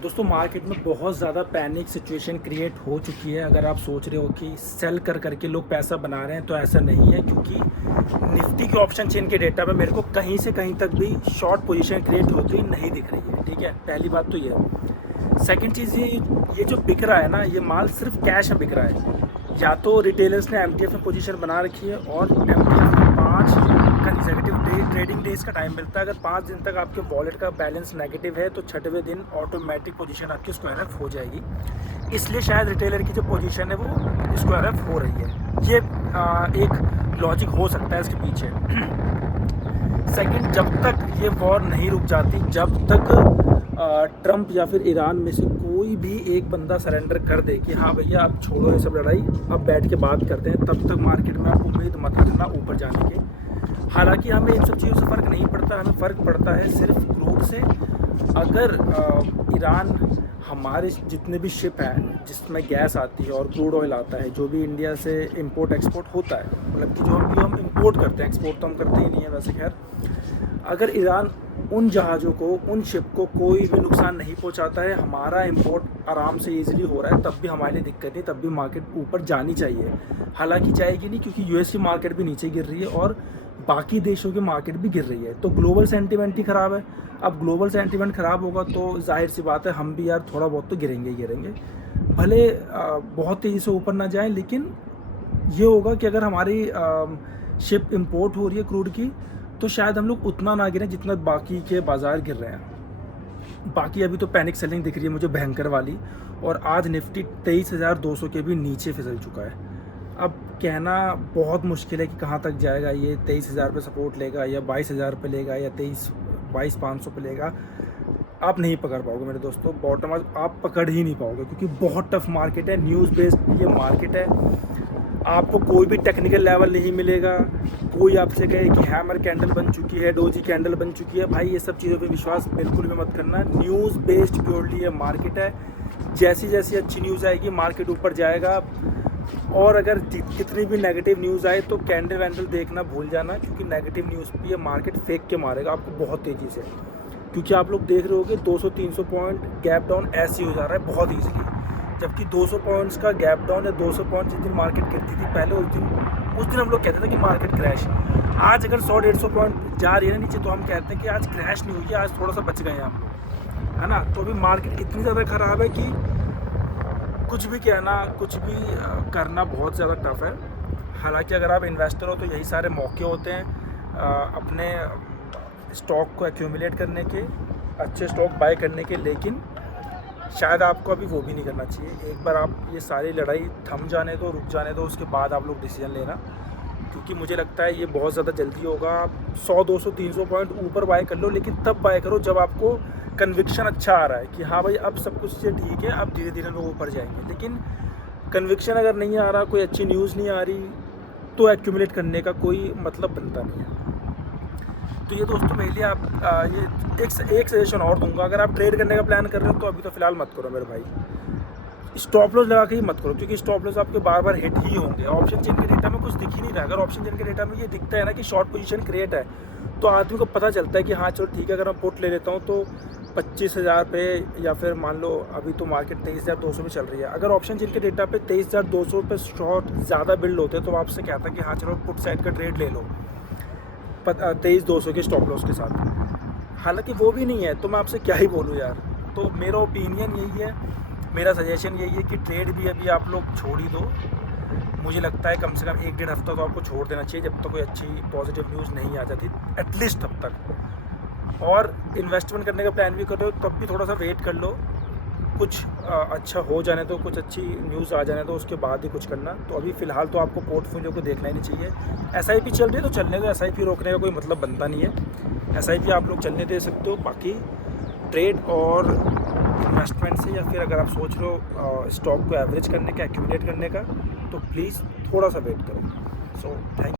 दोस्तों मार्केट में बहुत ज़्यादा पैनिक सिचुएशन क्रिएट हो चुकी है। अगर आप सोच रहे हो कि सेल कर करके लोग पैसा बना रहे हैं तो ऐसा नहीं है, क्योंकि निफ्टी के ऑप्शन चेन के डेटा पे मेरे को कहीं से कहीं तक भी शॉर्ट पोजीशन क्रिएट होती हुई नहीं दिख रही है। ठीक है, पहली बात तो ये है। सेकंड चीज़ ये जो बिक रहा है ना, ये माल सिर्फ कैश में बिक रहा है। या तो रिटेलर्स ने एमटीएफ में पोजीशन बना रखी है और एमटीएफ में 5 कंसेक्यूटिव ट्रेडिंग डेज का टाइम मिलता है। अगर 5 दिन तक आपके वॉलेट का बैलेंस नेगेटिव है तो 6वें दिन ऑटोमेटिक पोजीशन आपकी स्क्वायर ऑफ हो जाएगी। इसलिए शायद रिटेलर की जो पोजीशन है वो स्क्वायर ऑफ हो रही है। ये एक लॉजिक हो सकता है इसके पीछे। सेकंड, जब तक ये वॉर नहीं रुक जाती, जब तक ट्रंप या फिर ईरान में से कोई भी एक बंदा सरेंडर कर दे कि हाँ भैया आप छोड़ो ये सब लड़ाई, अब बैठ के बात करते हैं, तब तक मार्केट में आप उम्मीद मत करना ऊपर जाने के। हालांकि हमें इन सब चीज़ों से फ़र्क नहीं पड़ता, हमें फ़र्क पड़ता है सिर्फ क्रूड से। अगर ईरान हमारे जितने भी शिप हैं जिसमें गैस आती है और क्रूड ऑयल आता है, जो भी इंडिया से इंपोर्ट एक्सपोर्ट होता है, मतलब कि जो भी हम इंपोर्ट करते हैं, एक्सपोर्ट तो हम करते ही नहीं है वैसे, खैर, अगर ईरान उन जहाज़ों को, उन शिप को कोई भी नुकसान नहीं पहुंचाता है, हमारा इंपोर्ट आराम से इजीली हो रहा है, तब भी हमारे लिए दिक्कत नहीं, तब भी मार्केट ऊपर जानी चाहिए। हालांकि जाएगी नहीं, क्योंकि यूएस की मार्केट भी नीचे गिर रही है और बाकी देशों की मार्केट भी गिर रही है, तो ग्लोबल सेंटीमेंट ही ख़राब है। अब ग्लोबल सेंटीमेंट ख़राब होगा तो जाहिर सी बात है हम भी यार थोड़ा बहुत तो गिरेंगे ही गिरेंगे। भले बहुत तेज़ी से ऊपर ना जाएं, लेकिन ये होगा कि अगर हमारी शिप इंपोर्ट हो रही है क्रूड की, तो शायद हम लोग उतना ना गिरें जितना बाकी के बाज़ार गिर रहे हैं। बाकी अभी तो पैनिक सेलिंग दिख रही है मुझे भयंकर वाली, और आज निफ्टी 23,200 के भी नीचे फिसल चुका है। अब कहना बहुत मुश्किल है कि कहाँ तक जाएगा ये, 23,000 पे सपोर्ट लेगा या 22,000 पे लेगा या 22,500 पे लेगा। आप नहीं पकड़ पाओगे मेरे दोस्तों, बॉटम आप पकड़ ही नहीं पाओगे, क्योंकि बहुत टफ मार्केट है, न्यूज़ बेस्ड ये मार्केट है। आपको कोई भी टेक्निकल लेवल नहीं मिलेगा। कोई आपसे कहे कि हैमर कैंडल बन चुकी है, डोजी कैंडल बन चुकी है, भाई ये सब चीज़ों पे विश्वास बिल्कुल भी मत करना। न्यूज़ बेस्ड प्योरली ये मार्केट है। जैसी जैसी अच्छी न्यूज़ आएगी मार्केट ऊपर जाएगा, और अगर कितनी भी नेगेटिव न्यूज़ आए तो कैंडल वैंडल देखना भूल जाना, क्योंकि नेगेटिव न्यूज़ पे ये मार्केट फेंक के मारेगा आपको बहुत तेज़ी से। क्योंकि आप लोग देख रहे होगे 200-300 पॉइंट गैप डाउन ऐसे ही हो जा रहा है बहुत ईजिली, जबकि 200 पॉइंट्स का गैप डाउन या 200 पॉइंट जिस दिन मार्केट गिरती थी पहले, उस दिन हम लोग कहते थे कि मार्केट क्रैश। आज अगर 100-150 पॉइंट जा रही है ना नीचे, तो हम कहते हैं कि आज क्रैश नहीं हुई है, आज थोड़ा सा बच गए हैं हम लोग, है ना। तो अभी मार्केट इतनी ज़्यादा ख़राब है कि कुछ भी कहना, कुछ भी करना बहुत ज़्यादा टफ है। हालांकि अगर आप इन्वेस्टर हो तो यही सारे मौके होते हैं अपने स्टॉक को एक्यूमुलेट करने के, अच्छे स्टॉक बाय करने के, लेकिन शायद आपको अभी वो भी नहीं करना चाहिए। एक बार आप ये सारी लड़ाई थम जाने दो, रुक जाने दो, उसके बाद आप लोग डिसीजन लेना, क्योंकि मुझे लगता है ये बहुत ज़्यादा जल्दी होगा। आप 100, 200, 300 पॉइंट ऊपर बाय कर लो, लेकिन तब बाय करो जब आपको कन्विक्शन अच्छा आ रहा है कि हाँ भाई अब सब कुछ से ठीक है, अब धीरे धीरे लोग ऊपर जाएंगे। लेकिन कन्विक्शन अगर नहीं आ रहा, कोई अच्छी न्यूज़ नहीं आ रही, तो एक्यूमुलेट करने का कोई मतलब बनता नहीं है। तो ये दोस्तों मेरे लिए आप ये एक सजेशन और दूंगा, अगर आप ट्रेड करने का प्लान कर रहे हो तो अभी तो फिलहाल मत करो मेरे भाई। स्टॉप लॉस लगा के ही मत करो, क्योंकि स्टॉप लॉस आपके बार बार हिट ही होंगे। ऑप्शन चेन के डेटा में कुछ दिख ही नहीं रहा। अगर ऑप्शन चेन के डेटा में ये दिखता है ना कि शॉर्ट पोजीशन क्रिएट है, तो आदमी को पता चलता है कि हाँ चलो ठीक है, अगर मैं पुट ले लेता हूँ तो 25,000 पे, या फिर मान लो अभी तो मार्केट 23,200 पे चल रही है। अगर ऑप्शन चेन के डेटा पे 23,200 पे शॉर्ट ज़्यादा बिल्ड होते हैं तो आपसे कहता है कि हाँ चलो पुट साइड का ट्रेड ले लो 23,200 के स्टॉप लॉस के साथ। हालांकि वो भी नहीं है तो मैं आपसे क्या ही बोलूँ यार। तो मेरा ओपिनियन यही है, मेरा सजेशन यही है कि ट्रेड भी अभी आप लोग छोड़ ही दो। मुझे लगता है कम से कम 1-1.5 हफ्ता तो आपको छोड़ देना चाहिए, जब तक कोई अच्छी पॉजिटिव न्यूज़ नहीं आ जाती, एटलीस्ट तब तक। और इन्वेस्टमेंट करने का प्लान भी कर रहे हो तब भी थोड़ा सा वेट कर लो, कुछ अच्छा हो जाने दो, कुछ अच्छी न्यूज़ आ जाने दो, उसके बाद ही कुछ करना। तो अभी फ़िलहाल तो आपको पोर्टफोलियो को देखना ही नहीं चाहिए। एसआईपी चल रही है तो चलने दो, एसआईपी रोकने का कोई मतलब बनता नहीं है। एसआईपी आप लोग चलने दे सकते हो। बाकी ट्रेड और इन्वेस्टमेंट से, या फिर अगर आप सोच रहे हो स्टॉक को एवरेज करने का, एक्यूमुलेट करने का, तो प्लीज़ थोड़ा सा वेट करो। So thank